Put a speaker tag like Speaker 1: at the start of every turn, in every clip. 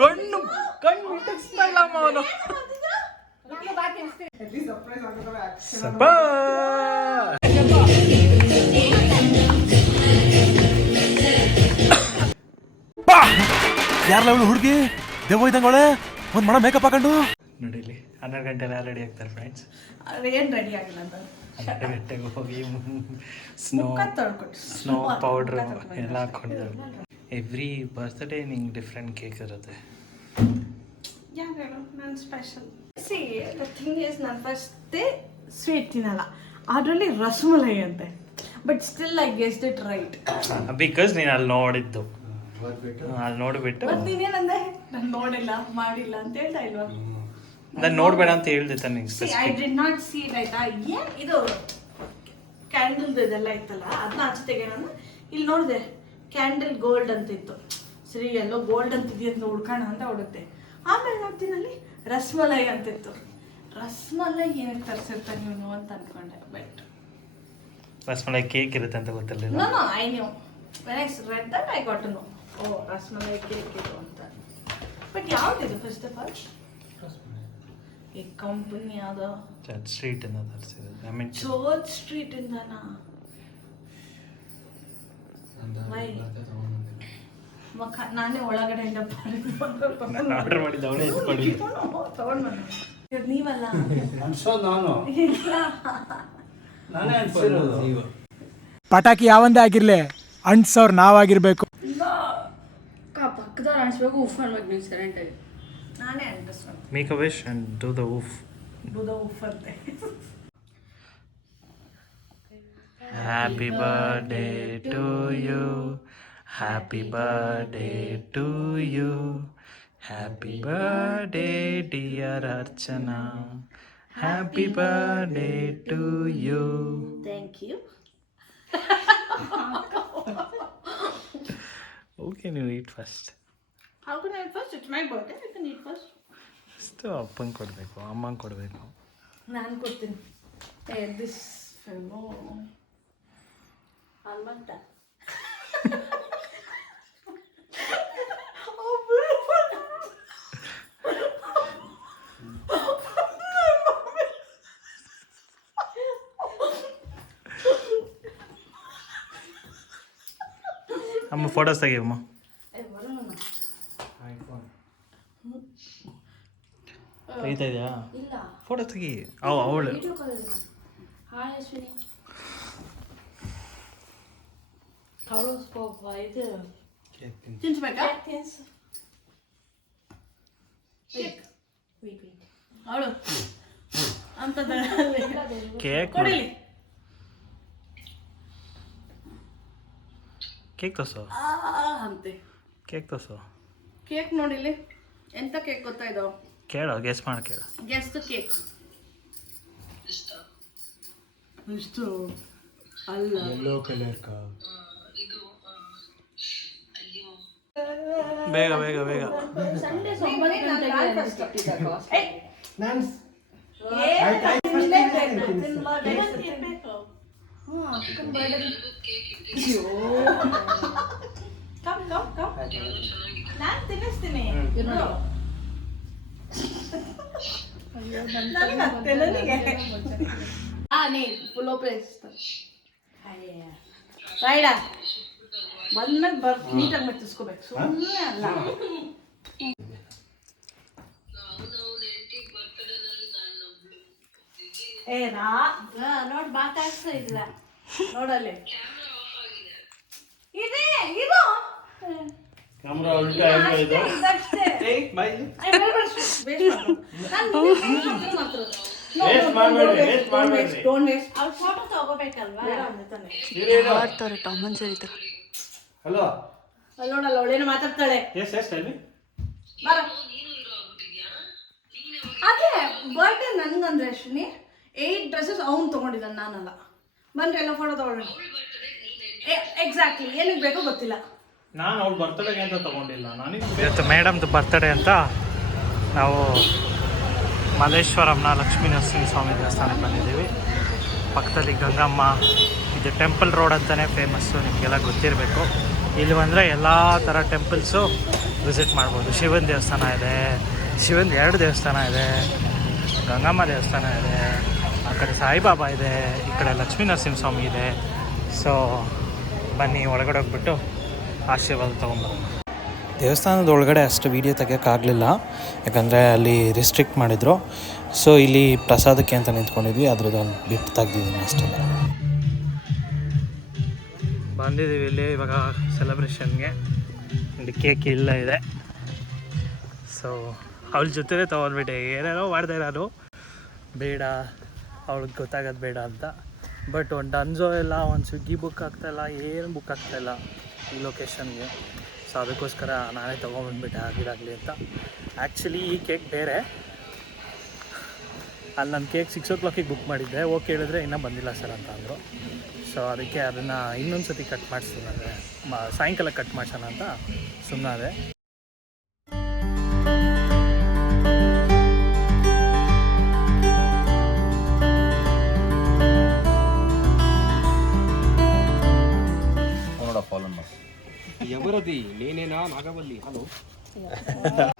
Speaker 1: ಕಣ್ಣು ಕಣ್ಣು ಮುಟ್ಟಿಸ್ತಾ ಇಲ್ಲ ಅಮ್ಮ ಅವನು
Speaker 2: ಯಾರಲ್ಲ ಅವಳು ಹುಡುಗಿ? ದೇವ ಇದ್ದಂಗಳೆ ಒಂದ್ ಮಣ ಮೇಕಪ್ ಹಾಕೊಂಡು?
Speaker 1: ನೋಡಿಲಿ ಹನ್ನೆರಡು ಗಂಟೆಲ್ಲ ರೆಡಿ ಆಗ್ತಾರೆ ಫ್ರೆಂಡ್ಸ್
Speaker 3: ಏನ್ ರೆಡಿ ಆಗಿಲ್ಲ ಅಂತ.
Speaker 1: ಗಂಟೆಗೆ ಹೋಗಿ ಸ್ನೋ ಸ್ನೋ ಪೌಡ್ರ್ ಎಲ್ಲ ಹಾಕೊಂಡಿದ್ದಾರೆ ಎವ್ರಿ ಬರ್ತ್ಡೇ ನಿಂಗೆ ಡಿಫ್ರೆಂಟ್ ಕೇಕ್ ಇರುತ್ತೆ.
Speaker 3: ಯಾರು ನಾನು special see the thing is ನಾನು ಫಸ್ಟೇ ಸ್ವೀಟ್ ತಿನ್ನಲ್ಲ. ಅದರಲ್ಲಿ ರಸಮಲೈ ಅಂತೆ. But still I guess it right
Speaker 1: because ನೀನು ಅಲ್ಲಿ ನೋಡಿದ್ದು. ಅಲ್ಲಿ ನೋಡಿಬಿಟ್ಟು.
Speaker 3: ಮತ್ತೆ ನೀನೇನಂದೆ ನಾನು ನೋಡಿಲ್ಲ ಮಾಡಿಲ್ಲ ಅಂತ ಹೇಳ್ತಾ ಇಲ್ವಾ?
Speaker 1: ನಾನು ನೋಡ್ಬೇಡ ಅಂತ ಹೇಳ್ದೆ ತಾನೆ
Speaker 3: ಐ ಡಿಡ್ ನಾಟ್ ಸಿ ಆಯ್ತಾ? ಏನ್ ಇದು? ಕ್ಯಾಂಡಲ್ದು ಇದೆಲ್ಲ ಇತ್ತಲ್ಲ ಅದನ್ನ ಆಚೆ ನಾನು. ಇಲ್ಲಿ ನೋಡಿದೆ. ಕ್ಯಾಂಡಲ್ ಗೋಲ್ಡ್ ಅಂತ ಇತ್ತು ಸರಿ ಎಲ್ಲೋ ಗೋಲ್ಡ್ ಅಂತ ಇದೆಯಂತ ಹುಡ್ಕೋಣ ಅಂತ ಹುಡುಕ್ತೆ ಆಮೇಲೆ ನೋಡ್ತೀನಿ ಅಲ್ಲಿ ರಸ್ಮಲೈ ಅಂತಿತ್ತು. ರಸ್ಮಲೈ ಏನಕ್ಕೆ ತರಿಸಿರ್ತಾನೆ ಇವನು ಅಂತ ಅನ್ಕೊಂಡೆ ಬಟ್
Speaker 1: ರಸಮಲೈ ಕೇಕ್ ಇರುತ್ತೆ ಅಂತ ಗೊತ್ತಿರಲಿಲ್ಲ.
Speaker 3: No no I knew when I read that I got no oh rasmalai cake ಇದು ಅಂತ. ಬಟ್ ಯಾವ್ದಿದು ಫಸ್ಟ್ ಆಫ್ ಆಲ್ ಈ ಕಂಪನಿ ಯಾವ್ದು?
Speaker 1: ಚರ್ಚ್ ಸ್ಟ್ರೀಟ್ ಇಂದ ತರಿಸಿದ್ರು ಐ ಮೀನ್
Speaker 3: ಚರ್ಚ್ ಸ್ಟ್ರೀಟ್ ಇಂದನಾ? ಮಖ ನಾನೇ ಒಳಗಡೆಯಿಂದ
Speaker 1: ನಾನು ಆರ್ಡರ್ ಮಾಡಿದ್ದು ಅವಳೇ ಎತ್ಕೊಳ್ಳಿ
Speaker 3: ತಗೊಂಡ್ ಬಂದೆ ಇವ್ರು ನೀವಲ್ಲ?
Speaker 4: ಅನ್ಸೋದು ನಾನು.
Speaker 3: ಇಲ್ಲ.
Speaker 4: ನಾನೇ ಅನ್ಸಿರೋದು.
Speaker 5: ಪಟಾಕಿ ಯಾವಂದೇ ಆಗಿರ್ಲಿ ಅಂಟ್ಸೋರ್ ನಾವಾಗಿರ್ಬೇಕು.
Speaker 6: ಪಕ್ಕದವ್ರು ಅನ್ಸ್ಬೇಕು ಉಫ್ ಅನ್ಬೇಕು ನೀವು
Speaker 3: ನಾನೇ make
Speaker 1: a wish and do the uff do
Speaker 3: the ಉಫ್ ಅಂತೆ.
Speaker 1: happy birthday to you happy birthday to you happy birthday dear Archana happy birthday to you
Speaker 3: thank you
Speaker 1: okay ನೀವು eat first
Speaker 3: how can I first it's my birthday I can eat first
Speaker 1: ಅಷ್ಟು ಅಪ್ಪಂಗೆ ಕೊಡಬೇಕು ಅಮ್ಮಂಗೆ ಕೊಡಬೇಕು
Speaker 3: ನಾನು ಕೊಡ್ತೀನಿ ಏ this fellow Hanumantha.
Speaker 1: ಅಮ್ಮ ಫೋಟೋಸ್ ತೆಗಿಯಮ್ಮ. ತೆಗಿತಾ ಇದೆಯಾ?
Speaker 6: ಇಲ್ಲ.
Speaker 1: ಫೋಟೋ ತೆಗಿ. ಅವ್ ಅವಳು.
Speaker 6: ಹಾಯ್ ಕಾಲ್ ಹಾಯ್ ಅಶ್ವಿನಿ ಅವಳು ಪಾಪ ಇದು
Speaker 3: ತಿನ್ಸ್ಬೇಕಾ
Speaker 6: ವೇಟ್ ವೇಟ್
Speaker 3: ಅವಳು ಅಂತದ
Speaker 1: ಕೇಕ್
Speaker 3: ಕೊಡಿಲಿ
Speaker 1: ಕೇಕ್ ತೋರ್ಸು
Speaker 3: ಆ ಅಂತೆ
Speaker 1: ಕೇಕ್ ತೋರ್ಸು
Speaker 3: ಕೇಕ್ ನೋಡಿಲಿ ಎಂತ ಕೇಕ್ ಗೊತ್ತಾ ಇದಾವ
Speaker 1: ಕೇಳು ಗೆಸ್ ಮಾಡಿ ಕೇಳು.
Speaker 3: ಗೆಸ್ಟ್ ಕೇಕ್ ಇಷ್ಟು ಅಲ್ಲ.
Speaker 1: ಬೇಗ ಬೇಗ ಬೇಗ.
Speaker 6: ಸಂಡೇ
Speaker 3: ಕಮ್ ಕಮ್ ಕಮ್ ನಾನು ತಿನ್ನಿಸ್ತೀನಿ. ನನಗೆ ಅತ್ತೆ ನನಗೆ. ಆ ನೀ ಫುಲ್ ಓಪೇಸ್ ರೈಡ ಬಂದ್ಮೇಲೆ ಬರ್ ನೀಟಾಗಿ ಮೆತ್ತಿಸ್ಕೋಬೇಕು ಸುಮ್ಮನೆ ಅಲ್ಲ. ಏ ನಾ
Speaker 6: ನೋಡಿ ಮಾತಾಡ್ತಾ ಇಲ್ಲ
Speaker 3: ನೋಡಲ್ಲಿ. ಇದೆ ಇದು.
Speaker 4: ಕ್ಯಾಮ್ರಾ ಉಲ್ಟಾ
Speaker 3: ಫೋಟೋ ತಗೋಬೇಕಲ್ವಾ ಏ, ಬೇಡ, ಮಾಡ್ತಾರೆ ತಮ್ಮನ್ ಮಾಡ್ಬೇಡ.
Speaker 4: ಹಲೋ
Speaker 3: ಅಲ್ಲಿ ನೋಡಲ್ಲ ಅವಳೇನು ಮಾತಾಡ್ತಾಳೆ.
Speaker 4: ಎಸ್ ಎಸ್ ಟೈಮಿ
Speaker 3: ಬರ ಅದೇ ಬರ್ಡೇ ನನ್ಗಂದ್ರೆ ಅಶ್ವಿನಿ. ಏಯ್ಟ್ ಡ್ರೆಸ್ಸಸ್ ಅವ್ನು ತೊಗೊಂಡಿದ್ದಾನೆ ನಾನಲ್ಲ. ಬಂದ್ರೆ ಎಲ್ಲ ಫೋಟೋ ತೊಗೊಂಡು ಎಕ್ಸಾಕ್ಟ್ಲಿ ಏನಕ್ಕೆ ಬೇಕೋ ಗೊತ್ತಿಲ್ಲ.
Speaker 1: ನಾನು ಅವ್ಳು ಬರ್ತಡೆಗೆ ಅಂತ ತಗೊಂಡಿಲ್ಲ. ನನಗೆ ಇವತ್ತು ಮೇಡಮ್ದು ಬರ್ತಡೇ ಅಂತ ನಾವು ಮಲ್ಲೇಶ್ವರಂನ ಲಕ್ಷ್ಮೀ ನರಸಿಂಹ ಸ್ವಾಮಿ ದೇವಸ್ಥಾನಕ್ಕೆ ಬಂದಿದ್ದೀವಿ. ಪಕ್ಕದಲ್ಲಿ ಗಂಗಮ್ಮ, ಇದು ಟೆಂಪಲ್ ರೋಡ್ ಅಂತಲೇ ಫೇಮಸ್ಸು ನಿಮಗೆಲ್ಲ ಗೊತ್ತಿರಬೇಕು. ಇಲ್ಲಿ ಬಂದರೆ ಎಲ್ಲ ಥರ ಟೆಂಪಲ್ಸು ವಿಸಿಟ್ ಮಾಡ್ಬೋದು. ಶಿವನ ದೇವಸ್ಥಾನ ಇದೆ, ಶಿವನ ಎರಡು ದೇವಸ್ಥಾನ ಇದೆ, ಗಂಗಮ್ಮ ದೇವಸ್ಥಾನ ಇದೆ, ಆ ಕಡೆ ಸಾಯಿಬಾಬಾ ಇದೆ, ಈ ಕಡೆ ಲಕ್ಷ್ಮೀ ನರಸಿಂಹಸ್ವಾಮಿ ಇದೆ. ಸೊ ಬನ್ನಿ, ಒಳಗಡೆ ಹೋಗ್ಬಿಟ್ಟು ಆಶೀರ್ವಾದ ತೊಗೊಂಬರೋಣ ದೇವಸ್ಥಾನದ ಒಳಗಡೆ ಅಷ್ಟು ವೀಡಿಯೋ ತೆಗಿಯೋಕ್ಕಾಗಲಿಲ್ಲ ಯಾಕಂದರೆ ಅಲ್ಲಿ ರಿಸ್ಟ್ರಿಕ್ಟ್ ಮಾಡಿದರು. ಸೊ ಇಲ್ಲಿ ಪ್ರಸಾದಕ್ಕೆ ಅಂತ ನಿಂತ್ಕೊಂಡಿದ್ವಿ. ಅದ್ರದ್ದು ಒಂದು ಬಿಟ್ಟು ತೆಗ್ದಿದ್ದೀನಿ ಅಷ್ಟೇ. ಬಂದಿದ್ದೀವಿ ಇಲ್ಲಿ ಇವಾಗ ಸೆಲೆಬ್ರೇಷನ್ಗೆ ಇಲ್ಲಿ ಕೇಕ್ ಇಲ್ಲ ಇದೆ. ಸೊ ಅವಳ ಜೊತೆಲೇ ತೊಗೊಂಡ್ಬಿಟ್ಟೆ. ಏನೇನೋ ಮಾಡಿದೆ ನಾನು ಬೇಡ. ಅವಳಿಗೆ ಗೊತ್ತಾಗೋದು ಬೇಡ ಅಂತ. ಬಟ್ ಒಂದು ಡನ್ಸೋ ಇಲ್ಲ ಒಂದು ಸ್ವಿಗ್ಗಿ ಬುಕ್ ಆಗ್ತಾಯಿಲ್ಲ ಏನು ಬುಕ್ ಆಗ್ತಾಯಿಲ್ಲ ಈ ಲೊಕೇಶನ್ಗೆ ಸೊ ಅದಕ್ಕೋಸ್ಕರ ನಾನೇ ತೊಗೊಂಬಂದ್ಬಿಟ್ಟೆ ಆಗಿರಾಗಲಿ ಅಂತ. ಆ್ಯಕ್ಚುಲಿ ಈ ಕೇಕ್ ಬೇರೆ. ಅಲ್ಲಿ ನಾನು ಕೇಕ್ ಸಿಕ್ಸ್ ಓ ಕ್ಲಾಕಿಗೆ ಬುಕ್ ಮಾಡಿದ್ದೆ. ಓಕೆ ಹೇಳಿದ್ರೆ ಇನ್ನೂ ಬಂದಿಲ್ಲ ಸರ್ ಅಂತ ಅಂದರು. ಸೊ ಅದಕ್ಕೆ ಅದನ್ನು ಇನ್ನೊಂದು ಸತಿ ಕಟ್ ಮಾಡಿಸ್ತೀನಿ ಅಂದರೆ ಸಾಯಂಕಾಲ ಕಟ್ ಮಾಡ್ಸೋಣ ಅಂತ ಸುಮ್ಮನಾದೆ
Speaker 7: नागावल्ली हॅलो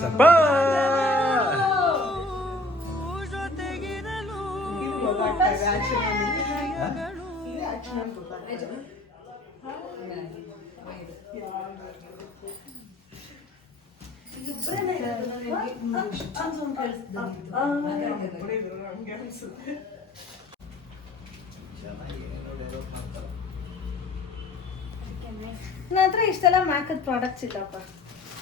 Speaker 1: ಸಬಾ
Speaker 7: ಜೊತೆಗಿರಲು
Speaker 3: ನನ್ನ ಹತ್ರ ಇಷ್ಟೆಲ್ಲ ಮ್ಯಾಕದ್ ಪ್ರಾಡಕ್ಟ್ಸ್ ಇಲ್ಲಪ್ಪ.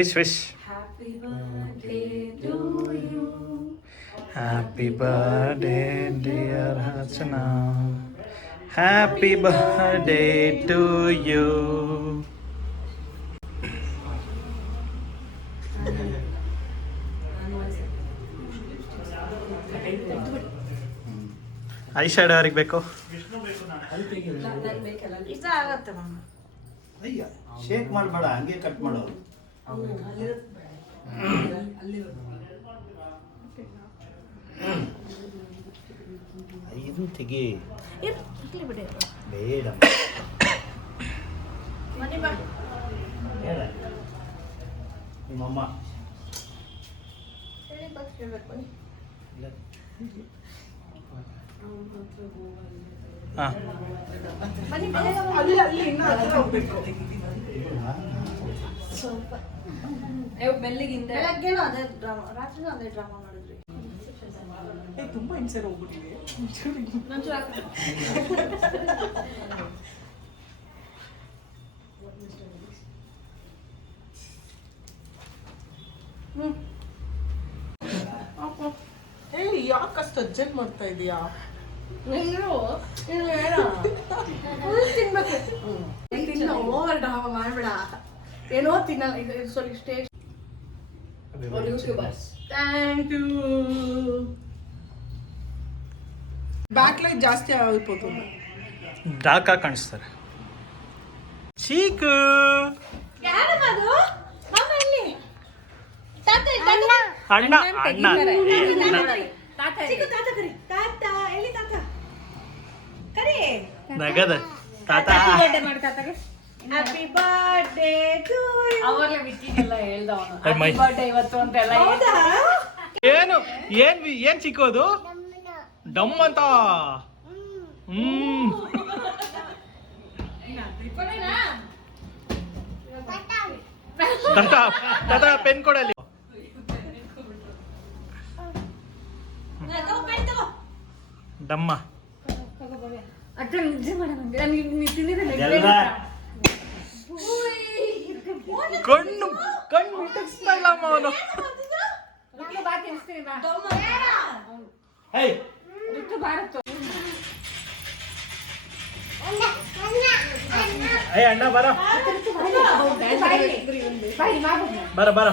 Speaker 3: wish wish happy
Speaker 1: birthday to
Speaker 3: you. Happy birthday
Speaker 1: dear
Speaker 6: Hachana happy
Speaker 1: birthday to
Speaker 3: you. Aisyah ಶಾಡ್
Speaker 1: ಅವ್ರಿಗೆ ಬೇಕು ಇಷ್ಟ ಆಗತ್ತೆ ಮಮ್ಮ ಅಯ್ಯ ಶೇಕ್ ಮಾಡಬೇಡ ಹಂಗೆ ಕಟ್ ಮಾಡೋದು Allez,
Speaker 3: a little. 아,
Speaker 4: 이분 되게 매일 한
Speaker 3: 많이 봐. 매일. 이
Speaker 4: 엄마.
Speaker 3: 아. 아니,
Speaker 4: 아니,
Speaker 3: 아니, 아니, 아니, 아니, ಯಾಕಷ್ಟು
Speaker 6: ಬೆಲ್ಲಿಗಿಂದ
Speaker 3: ಡ್ರಾಮಾ ರಾತ್ರಿನೂ ಅದೇ ಡ್ರಾಮಾ ಮಾಡಿದ್ರಿ
Speaker 5: ತುಂಬ
Speaker 8: ಯಾಕೆ ಅಷ್ಟು ಅರ್ಜೆಂಟ್ ಮಾಡ್ತಾ ಇದೀಯಾ?
Speaker 3: ತಿನ್ಬೇಕು. ತಿನ್ನ ಓವರ್ ಡ್ರಾಮಾ ಮಾಡ್ಬೇಡ. ಏನೋ ತಿನ್ನಲ್ಲ ಇದು station for
Speaker 6: YouTubers.
Speaker 3: Thank you
Speaker 8: back light ಜಾಸ್ತಿ ಆಗ್ಬೋದು
Speaker 3: ಅದು? ಆಗಿ ಇಲ್ಲಿ. ತಾತ
Speaker 1: ಅಣ್ಣ. ಅಣ್ಣ ನಗದ. ತಾತ.
Speaker 3: ಹ್ಯಾಪಿ ಬರ್ತ್ಡೇ ಟು
Speaker 6: ಅವಾಗಲೇ ಬಿಟ್ಟಿದ್ದೆಲ್ಲ ಹೇಳ್ದ ಅವನು ಹ್ಯಾಪಿ ಬರ್ತ್ಡೇ ಇವತ್ತು ಅಂತ
Speaker 3: ಎಲ್ಲ
Speaker 1: ಏನು? ಏನ್ ಏನ್ ಸಿಕ್ಕೋದು ಡಮ್ ಅಂತ. ಹ್ಮ್. ಪೆನ್ ಕೊಡಲಿ ಡಮ್ಮ.
Speaker 6: ಅಕ್ಕ ನಿಜ
Speaker 4: ಮಾಡೋಣ
Speaker 1: ಕಣ್ಣು ಕಣ್ಣು ಮುಟ್ಟಿಸ್ತಾ ಇಲ್ಲ ಅವನು
Speaker 6: ಬಾ ಬಾ
Speaker 4: ಹೇ
Speaker 1: ಅಯ್ಯ ಅಣ್ಣ ಬರ ಬರ ಬರ.